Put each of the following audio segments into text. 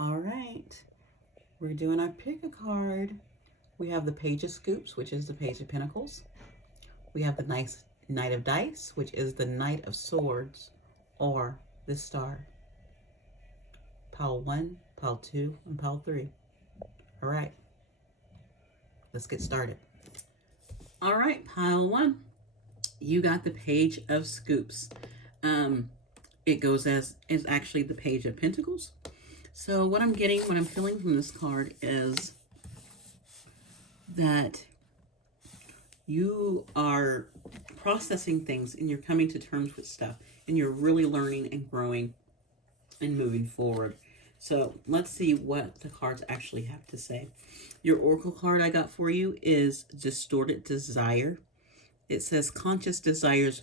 All right, we're doing our pick a card. We have the Page of Scoops, which is the Page of Pentacles. We have the nice Knight of Dice, which is the Knight of Swords, or the Star. Pile 1, pile 2, and pile 3. All right, let's get started. All right, pile 1, you got the Page of Scoops. It goes as is actually the Page of Pentacles. So what I'm feeling from this card is that you are processing things and you're coming to terms with stuff and you're really learning and growing and moving forward. So let's see what the cards actually have to say. Your Oracle card I got for you is Distorted Desire. It says conscious desires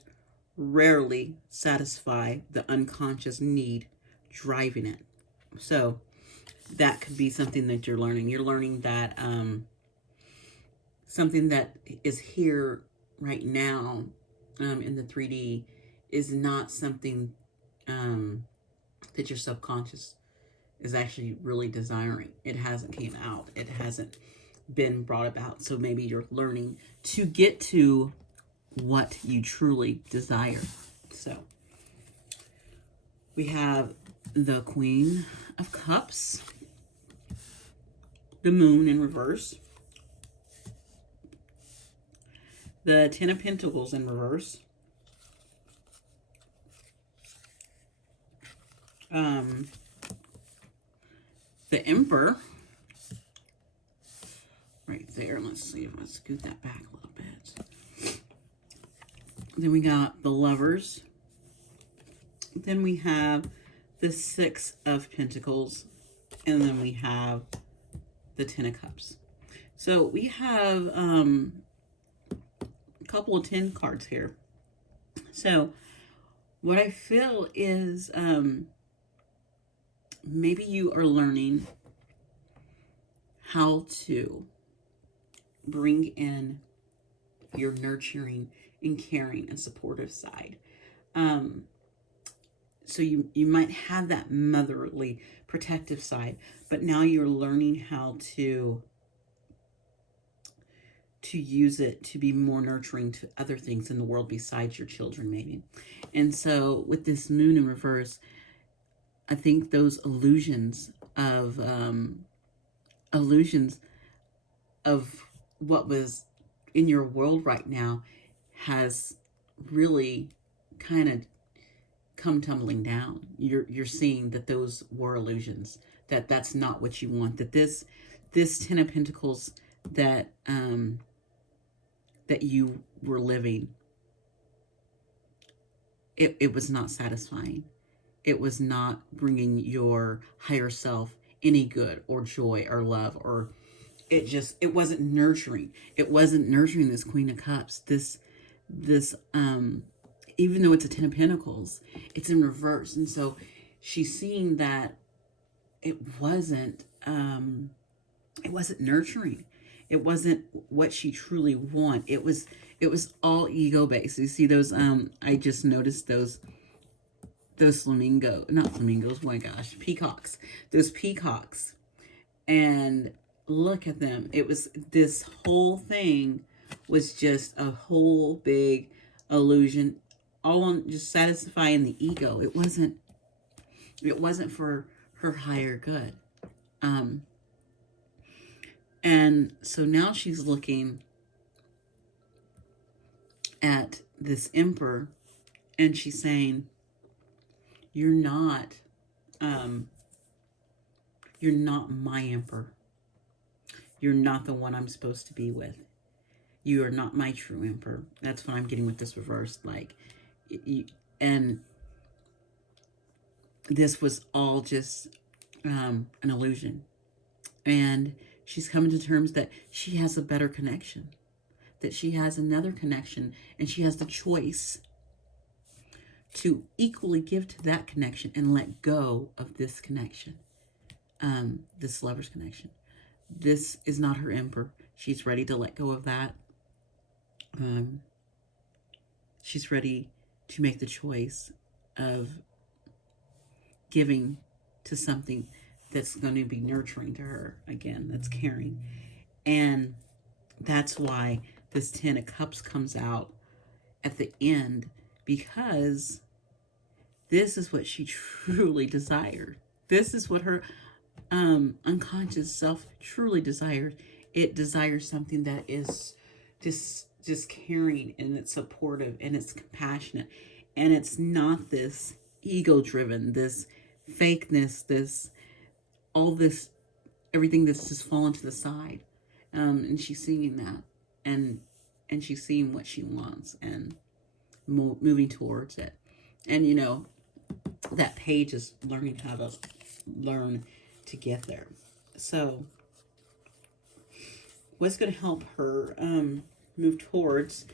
rarely satisfy the unconscious need driving it. So that could be something that you're learning. You're learning that something that is here right now in the 3D is not something that your subconscious is actually really desiring. It hasn't came out. It hasn't been brought about. So maybe you're learning to get to what you truly desire. So we have the Queen of Cups, the Moon in reverse, the Ten of Pentacles in reverse, the Emperor right there. Let's see if I scoot that back a little bit. Then we got the Lovers. Then we have the Six of Pentacles, and then we have the Ten of Cups. So we have a couple of 10 cards here. So what I feel is maybe you are learning how to bring in your nurturing and caring and supportive side. So you might have that motherly protective side, but now you're learning how to use it to be more nurturing to other things in the world besides your children, maybe. And so with this Moon in reverse, I think those illusions of what was in your world right now has really kind of come tumbling down. You're seeing that those were illusions, that that's not what you want, that this Ten of Pentacles that that you were living, it was not satisfying. It was not bringing your higher self any good or joy or love, or it wasn't nurturing. It wasn't nurturing this Queen of Cups. This even though it's a Ten of Pentacles, it's in reverse. And so she's seeing that it wasn't nurturing. It wasn't what she truly wanted. It was all ego based. You see those I just noticed those not flamingos, oh my gosh, peacocks. Those peacocks. And look at them. It was, this whole thing was just a whole big illusion, all on just satisfying the ego. It wasn't for her higher good. And so now she's looking at this Emperor and she's saying, you're not my Emperor. You're not the one I'm supposed to be with. You are not my true Emperor. That's what I'm getting with this reverse. Like, and this was all just an illusion. And she's coming to terms that she has a better connection, that she has another connection, and she has the choice to equally give to that connection and let go of this connection, this lover's connection. This is not her Emperor. She's ready to let go of that. She's ready to make the choice of giving to something that's going to be nurturing to her. Again, that's caring. And that's why this 10 of Cups comes out at the end, because this is what she truly desired. This is what her unconscious self truly desired. It desires something that is just caring, and it's supportive, and it's compassionate, and it's not this ego driven, this fakeness, this all this everything that's just fallen to the side. And she's seeing that, and she's seeing what she wants, and moving towards it. And you know, that page is learning how to learn to get there. So what's going to help her move towards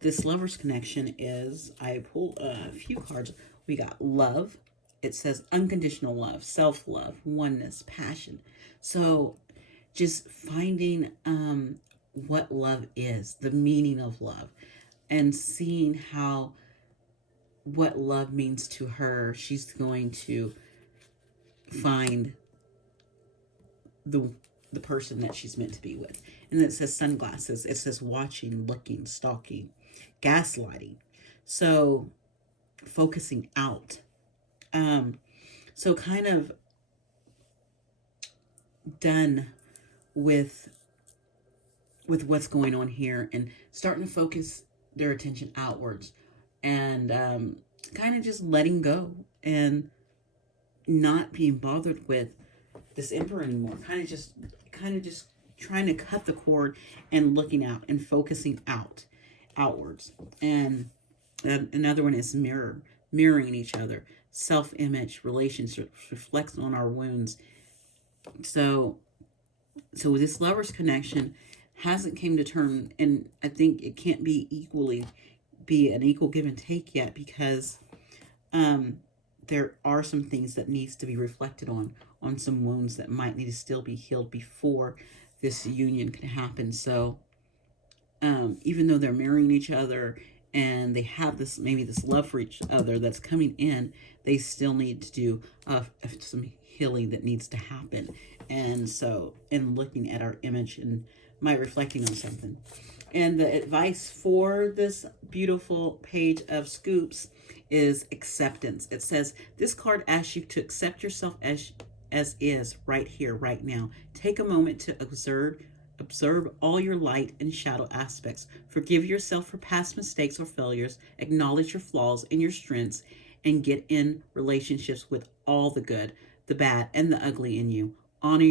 this Lover's connection is, I pulled a few cards. We got love. It says unconditional love, self-love, oneness, passion. So just finding what love is, the meaning of love, and seeing how what love means to her. She's going to find the person that she's meant to be with. And it says sunglasses. It says watching, looking, stalking, gaslighting. So focusing out. So kind of done with what's going on here, and starting to focus their attention outwards, and kind of just letting go and not being bothered with this Emperor anymore. Kind of just trying to cut the cord and looking out and focusing outwards. And another one is mirroring each other. Self-image, relationships, reflects on our wounds. So this Lover's connection hasn't came to term, and I think it can't be an equal give and take yet, because there are some things that needs to be reflected on some wounds that might need to still be healed before this union can happen. So even though they're mirroring each other and they have maybe this love for each other that's coming in, they still need to do some healing that needs to happen. And so, in looking at our image and reflecting on something. And the advice for this beautiful page of scoops is acceptance. It says, this card asks you to accept yourself as is, right here, right now. Take a moment to observe all your light and shadow aspects. Forgive yourself for past mistakes or failures. Acknowledge your flaws and your strengths, and get in relationships with all the good, the bad, and the ugly in you. Honor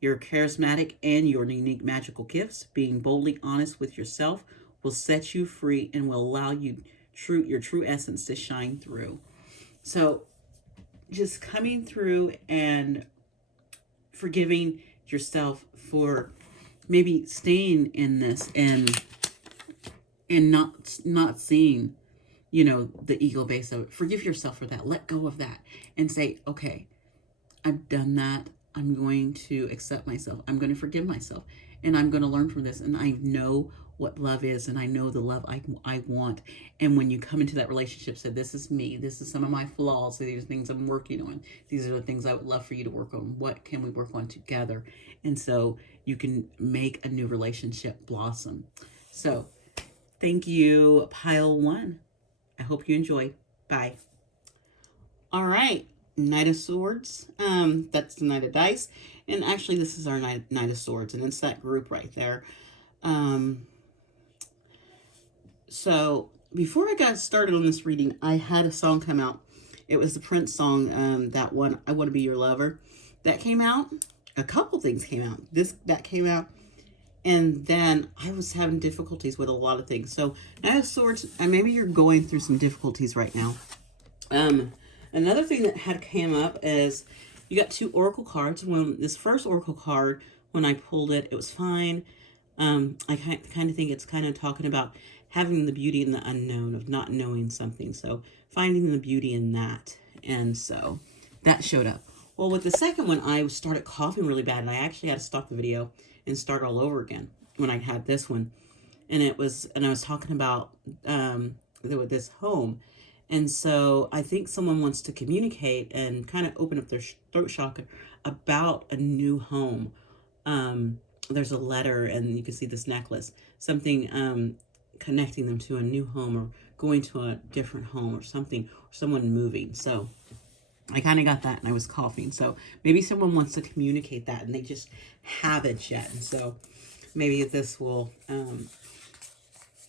your charismatic and your unique magical gifts. Being boldly honest with yourself will set you free and will allow your true essence to shine through. So just coming through and forgiving yourself for maybe staying in this and not seeing, you know, the ego base of it. Forgive yourself for that. Let go of that and say, okay, I've done that. I'm going to accept myself. I'm going to forgive myself, and I'm going to learn from this. And I know what love is, and I know the love I want. And when you come into that relationship, say, this is me. This is some of my flaws. These are things I'm working on. These are the things I would love for you to work on. What can we work on together? And so you can make a new relationship blossom. So thank you, Pile 1. I hope you enjoyed. Bye. All right. Knight of Swords. That's the Knight of Dice. And actually, this is our Knight of Swords. And it's that group right there. So before I got started on this reading, I had a song come out. It was the Prince song, that one, I Want to Be Your Lover. That came out. A couple things came out. That came out. And then I was having difficulties with a lot of things. So Knight of Swords, maybe you're going through some difficulties right now. Another thing that had came up is you got 2 oracle cards. When this first oracle card, when I pulled it, it was fine. I kind of think it's kind of talking about having the beauty in the unknown, of not knowing something. So finding the beauty in that. And so that showed up. Well, with the second one, I started coughing really bad, and I actually had to stop the video and start all over again when I had this one. And I was talking about with this home. And so I think someone wants to communicate and kind of open up their throat chakra about a new home. There's a letter, and you can see this necklace, something connecting them to a new home or going to a different home or something, or someone moving. So I kind of got that, and I was coughing. So maybe someone wants to communicate that and they just haven't yet. And so maybe this will,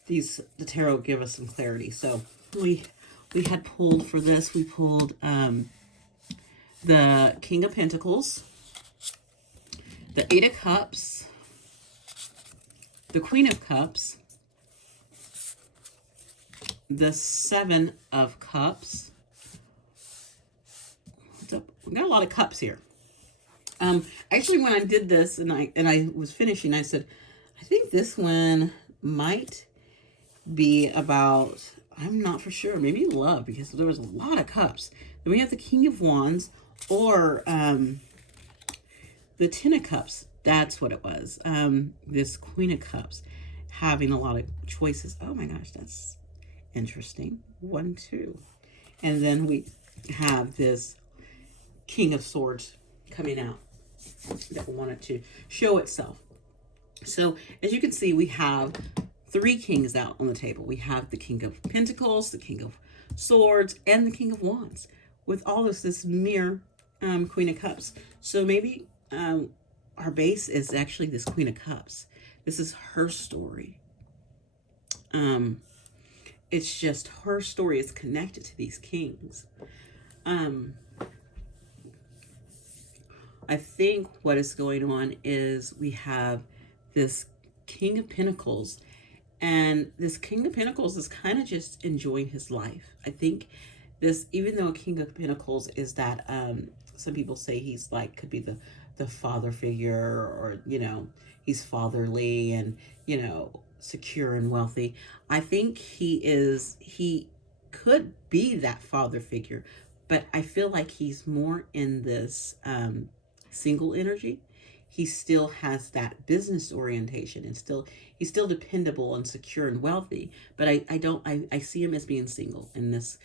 the tarot give us some clarity. So we had pulled for this, we pulled the King of Pentacles, the Eight of Cups, the Queen of Cups, the Seven of Cups. We got a lot of cups here. Actually, when I did this and I was finishing, I said, I think this one might be about, I'm not for sure, maybe love, because there was a lot of cups. Then we have the King of Wands, or the Ten of Cups. That's what it was. This Queen of Cups, having a lot of choices. Oh my gosh, that's interesting. 1, 2. And then we have this King of Swords coming out that wanted to show itself. So as you can see, we have 3 kings out on the table. We have the King of Pentacles, the King of Swords, and the King of Wands, with all this mirror Queen of Cups. So maybe our base is actually this Queen of Cups. This is her story. It's just her story is connected to these kings. I think what is going on is we have this King of Pentacles, and this King of Pentacles is kind of just enjoying his life. I think this, even though King of Pentacles is that, some people say he's like, could be the father figure, or, you know, he's fatherly and, you know, secure and wealthy. I think he could be that father figure, but I feel like he's more in this, single energy. He still has that business orientation, and he's still dependable and secure and wealthy, but I see him as being single in this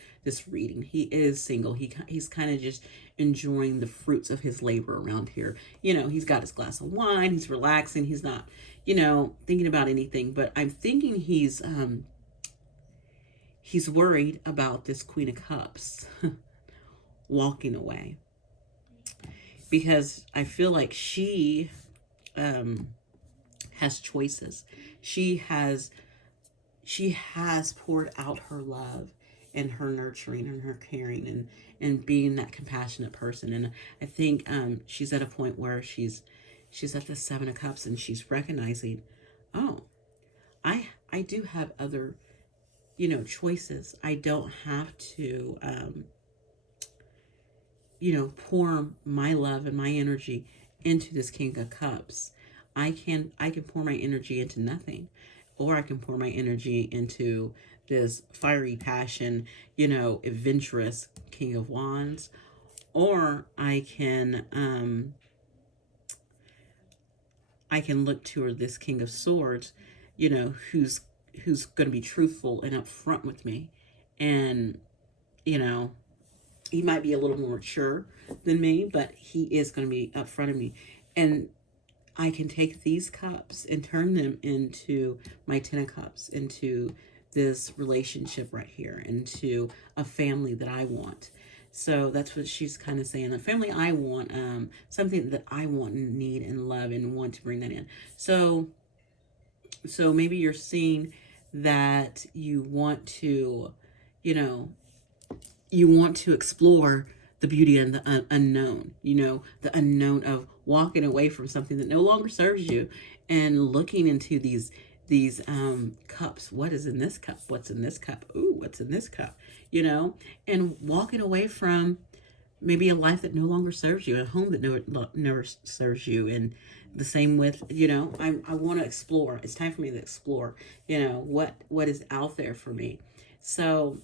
reading. He is single. He's kind of just enjoying the fruits of his labor around here. You know, he's got his glass of wine, he's relaxing, he's not, you know, thinking about anything, but I'm thinking he's worried about this Queen of Cups walking away, because I feel like she has choices. She has poured out her love and her nurturing and her caring and being that compassionate person. And I think she's at a point where she's at the Seven of Cups, and she's recognizing, oh, I do have other, you know, choices. I don't have to you know, pour my love and my energy into this King of Cups. I can pour my energy into nothing, or I can pour my energy into this fiery passion, you know, adventurous King of Wands, or I can look toward this King of Swords, you know, who's going to be truthful and upfront with me, and, you know, he might be a little more mature than me, but he is going to be up front of me. And I can take these cups and turn them into my Ten of Cups, into this relationship right here, into a family that I want. So that's what she's kind of saying. The family I want, something that I want and need and love and want to bring that in. So maybe you're seeing that you want to, you know, you want to explore the beauty and the unknown, you know, the unknown of walking away from something that no longer serves you, and looking into these cups. What is in this cup? What's in this cup? Ooh, what's in this cup? You know, and walking away from maybe a life that no longer serves you, a home that never serves you. And the same with, you know, I want to explore. It's time for me to explore, you know, what is out there for me. So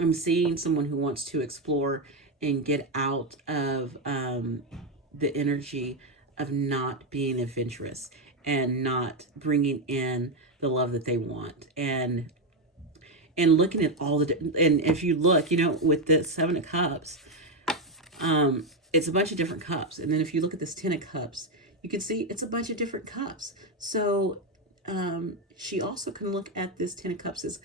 I'm seeing someone who wants to explore and get out of the energy of not being adventurous and not bringing in the love that they want. And and looking at all the, and if you look, you know, with the Seven of Cups, it's a bunch of different cups. And then if you look at this Ten of Cups, you can see it's a bunch of different cups. So she also can look at this Ten of Cups as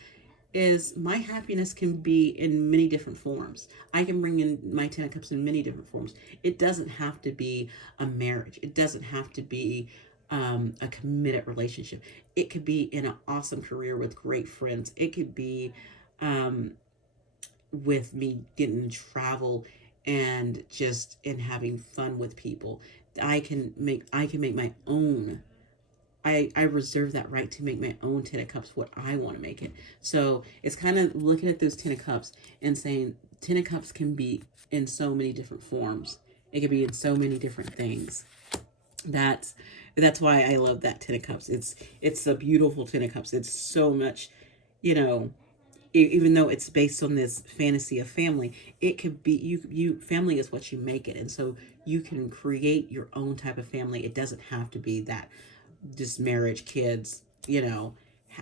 is my happiness can be in many different forms. I can bring in my Ten of Cups in many different forms. It doesn't have to be a marriage. It doesn't have to be a committed relationship. It could be in an awesome career with great friends. It could be with me getting to travel and just in having fun with people. I can make my own. I reserve that right to make my own Ten of Cups what I want to make it. So it's kind of looking at those Ten of Cups and saying Ten of Cups can be in so many different forms. It can be in so many different things. That's why I love that Ten of Cups. It's a beautiful Ten of Cups. It's so much, you know, even though it's based on this fantasy of family, it could be you family is what you make it. And so you can create your own type of family. It doesn't have to be that just marriage, kids, you know,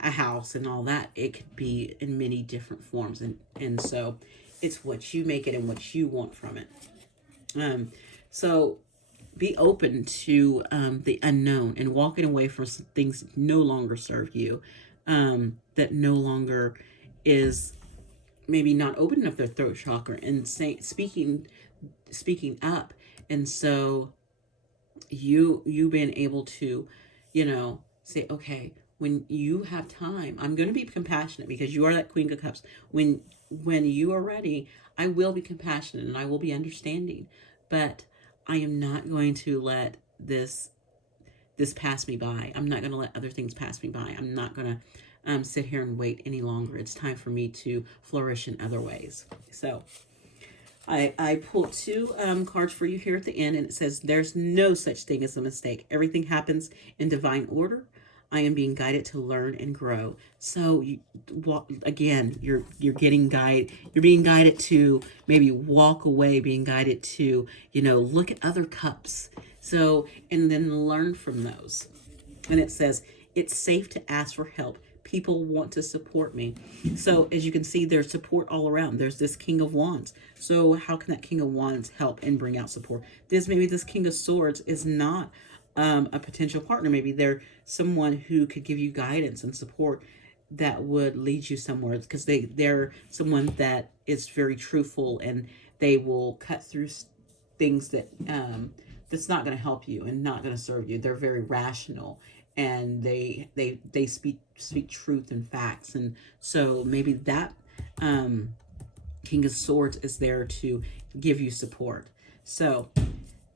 a house and all that. It could be in many different forms. And so it's what you make it and what you want from it. So be open to the unknown and walking away from things that no longer serve you, that no longer is maybe not open enough their throat chakra and speaking up. And so you being able to, you know, say, okay, when you have time, I'm going to be compassionate because you are that Queen of Cups. When you are ready, I will be compassionate and I will be understanding, but I am not going to let this pass me by. I'm not going to let other things pass me by. I'm not going to sit here and wait any longer. It's time for me to flourish in other ways. So I pulled two cards for you here at the end, and it says, there's no such thing as a mistake. Everything happens in divine order. I am being guided to learn and grow. So again, you're getting guided. You're being guided to maybe walk away, being guided to, you know, look at other cups. So, and then learn from those. And it says, it's safe to ask for help. People want to support me. So as you can see, there's support all around. There's this King of Wands. So how can that King of Wands help and bring out support? Maybe this King of Swords is not a potential partner. Maybe they're someone who could give you guidance and support that would lead you somewhere, because they're someone that is very truthful and they will cut through things that that's not going to help you and not going to serve you. They're very rational and they speak truth and facts. And so maybe that King of Swords is there to give you support. So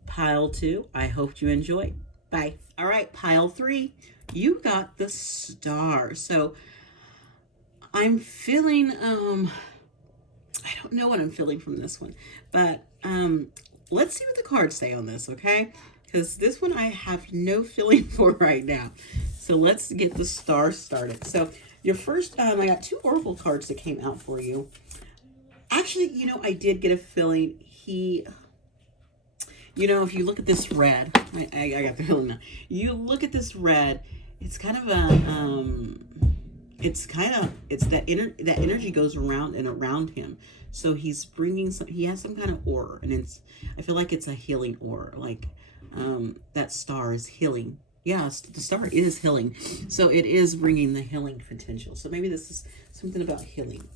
pile 2, I hope you enjoyed. Bye. All right, pile 3, you got the Star. So I'm feeling I don't know what I'm feeling from this one, but let's see what the cards say on this, okay? Because this one I have no feeling for right now. So let's get the Star started. So your first, I got 2 Oracle cards that came out for you. Actually, you know, I did get a feeling you know, if you look at this red, I got the feeling now. You look at this red, it's kind of a, it's that energy goes around and around him. So he's bringing he has some kind of aura, and I feel like it's a healing aura. Like that star is healing. Yes, the star is healing. So it is bringing the healing potential. So maybe this is something about healing.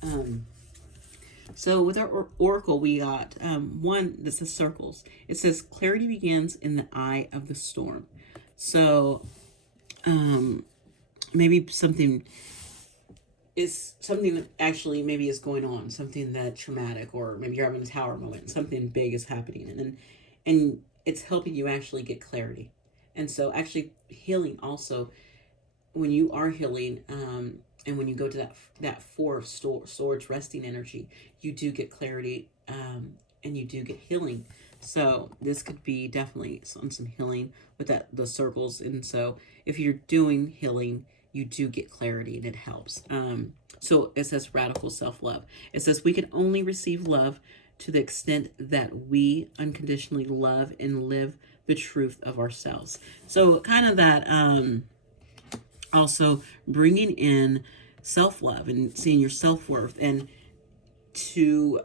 So with our oracle, we got one that says circles. It says clarity begins in the eye of the storm. So maybe something that actually maybe is going on, something that traumatic, or maybe you're having a tower moment, something big is happening, and it's helping you actually get clarity. And so actually healing also, when you are healing, and when you go to that 4 of swords resting energy, you do get clarity, and you do get healing. So this could be definitely some healing with the circles. And so if you're doing healing, you do get clarity and it helps. So it says radical self-love. It says we can only receive love to the extent that we unconditionally love and live the truth of ourselves. So kind of that also bringing in self-love and seeing your self-worth, and to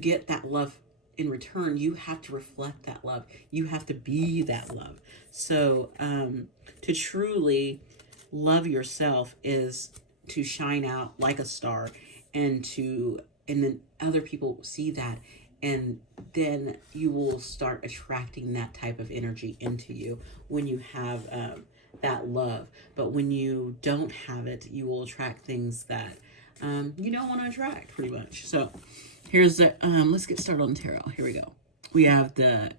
get that love in return, you have to reflect that love. You have to be that love. So to truly love yourself is to shine out like a star, and then other people see that, and then you will start attracting that type of energy into you when you have that love. But when you don't have it, you will attract things that you don't want to attract, pretty much. So here's the let's get started on tarot. Here we go. We have the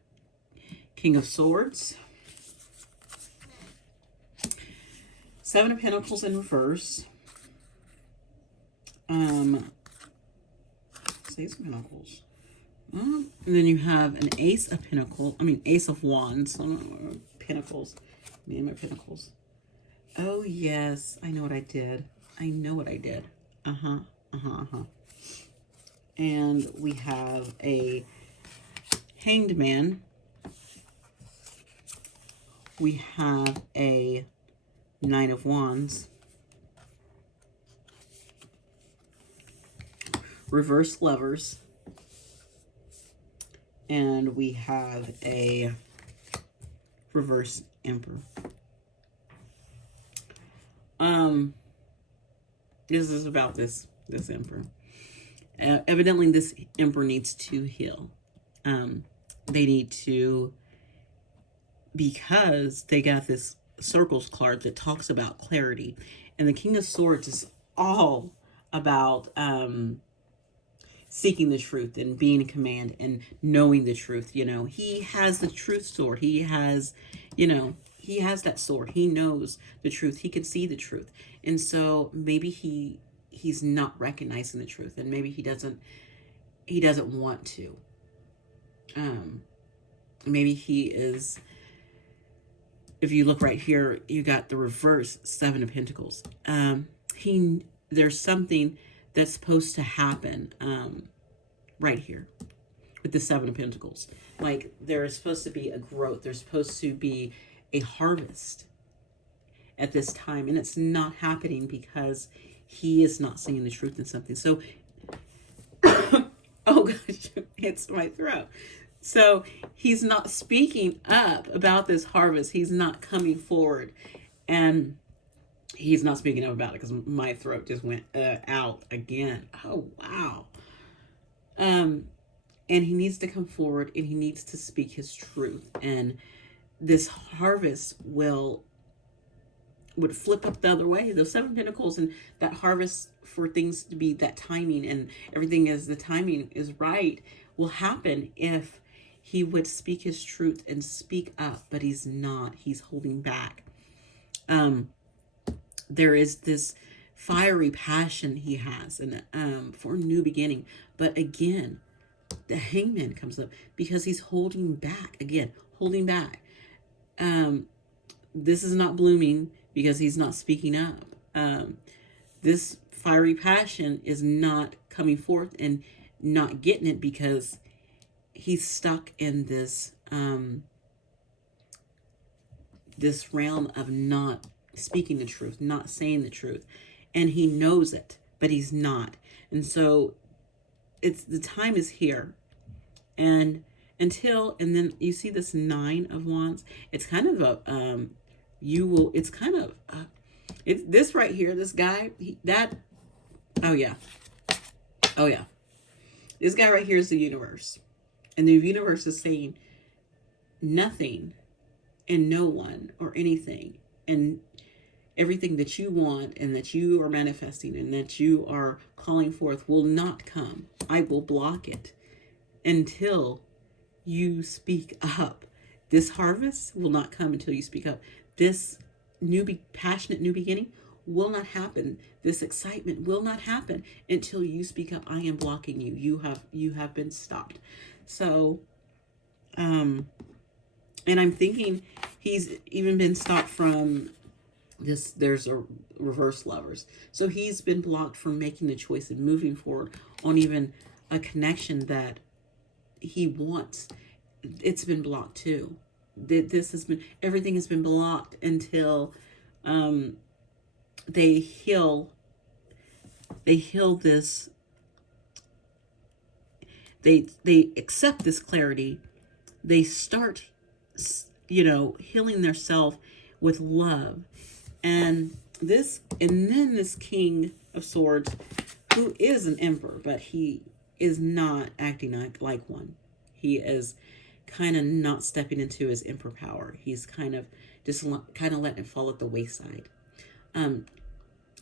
King of Swords, Seven of Pentacles in reverse, Ace of Pentacles, and then you have an Ace of Pentacles. Ace of Wands. Pentacles. Man, my Pentacles. Oh yes, I know what I did. I know what I did. And we have a Hanged Man. We have a Nine of Wands. Reverse Lovers. And we have a reverse Emperor. This is about this Emperor. Evidently, this Emperor needs to heal. They need to, because they got this Circles card that talks about clarity. And the King of Swords is all about seeking the truth and being in command and knowing the truth. You know, he has the truth sword. He has, he has that sword. He knows the truth. He can see the truth. And so maybe he's not recognizing the truth, and maybe he doesn't want to. Maybe he is, if you look right here, you got the reverse Seven of Pentacles. There's something that's supposed to happen right here with the Seven of Pentacles. Like, there's supposed to be a growth. There's supposed to be a harvest at this time, and it's not happening because he is not seeing the truth in something. So, oh gosh, it's my throat. So he's not speaking up about this harvest. He's not coming forward, and he's not speaking up about it because my throat just went out again. Oh, wow. And he needs to come forward, and he needs to speak his truth. And this harvest would flip up the other way. Those Seven Pentacles and that harvest, for things to be that timing and everything as the timing is right, will happen if he would speak his truth and speak up. But he's not. He's holding back. There is this fiery passion he has, and for a new beginning. But again, the Hangman comes up because he's holding back. Again, holding back. This is not blooming because he's not speaking up. This fiery passion is not coming forth and not getting it because he's stuck in this this realm of not speaking the truth, not saying the truth. And he knows it, but he's not. And so the time is here. And then you see this Nine of Wands. It's kind of a, this right here, this guy, oh yeah. This guy right here is the universe. And the universe is saying nothing and no one or anything and everything that you want and that you are manifesting and that you are calling forth will not come. I will block it until you speak up. This harvest will not come until you speak up. This passionate new beginning will not happen. This excitement will not happen until you speak up. I am blocking you. You have been stopped. So, and I'm thinking he's even been stopped from this. There's a reverse Lovers. So he's been blocked from making the choice and moving forward on even a connection that he wants. It's been blocked too. Everything has been blocked until they heal They heal this, they accept this clarity. They start, healing their self with love. And then this King of Swords, who is an emperor, but he is not acting like one. He is kind of not stepping into his emperor power. He's kind of letting it fall at the wayside.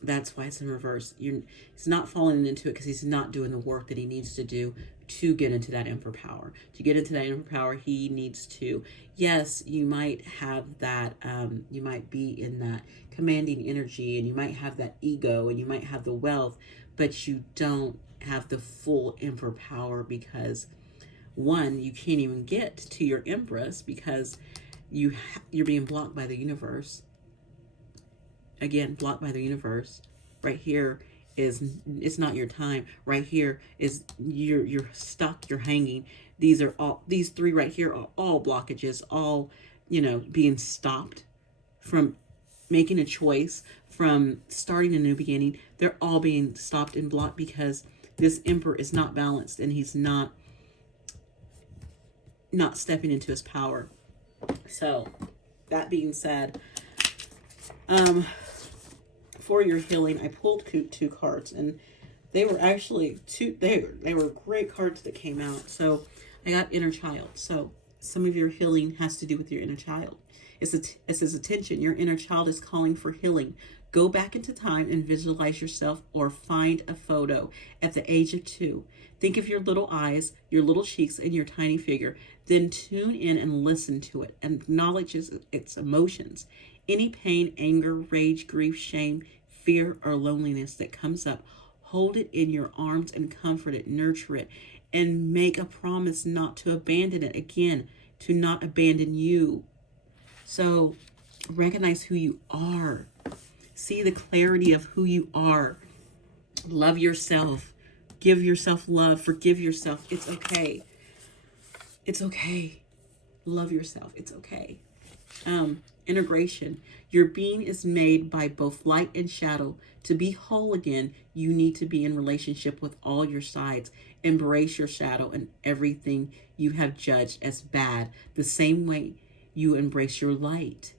That's why it's in reverse. He's not falling into it because he's not doing the work that he needs to do to get into that emperor power. To get into that emperor power, he needs to, yes, you might have that, you might be in that commanding energy, and you might have that ego, and you might have the wealth, but you don't have the full emperor power because, one, you can't even get to your empress because you're being blocked by the universe. Again, blocked by the universe. Right here is, it's not your time. Right here is you're stuck, you're hanging. These three right here are all blockages, all, being stopped from making a choice, from starting a new beginning. They're all being stopped and blocked because this emperor is not balanced, and he's not stepping into his power. So that being said, for your healing, I pulled two cards, and they were actually they were great cards that came out. So I got inner child. So some of your healing has to do with your inner child. It says, attention, your inner child is calling for healing. Go back into time and visualize yourself, or find a photo at the age of 2. Think of your little eyes, your little cheeks, and your tiny figure. Then tune in and listen to it, and acknowledge its emotions. Any pain, anger, rage, grief, shame, fear, or loneliness that comes up, hold it in your arms and comfort it, nurture it, and make a promise not to abandon it. Again, to not abandon you. So recognize who you are. See the clarity of who you are. Love yourself. Give yourself love. Forgive yourself. It's okay. It's okay. Love yourself. It's okay. Integration. Your being is made by both light and shadow. To be whole again, you need to be in relationship with all your sides. Embrace your shadow and everything you have judged as bad, the same way you embrace your light.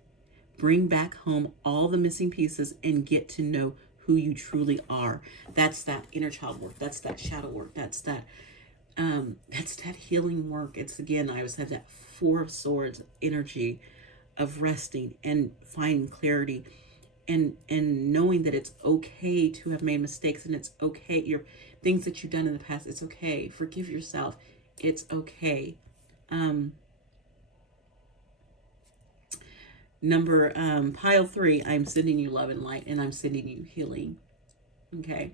Bring back home all the missing pieces and get to know who you truly are. That's that inner child work. That's that shadow work. That's that healing work. It's, again, I always have that 4 of Swords energy of resting and finding clarity, and knowing that it's okay to have made mistakes, and it's okay, your things that you've done in the past, it's okay. Forgive yourself. It's okay. Pile 3, I'm sending you love and light, and I'm sending you healing. Okay.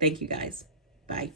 Thank you, guys. Bye.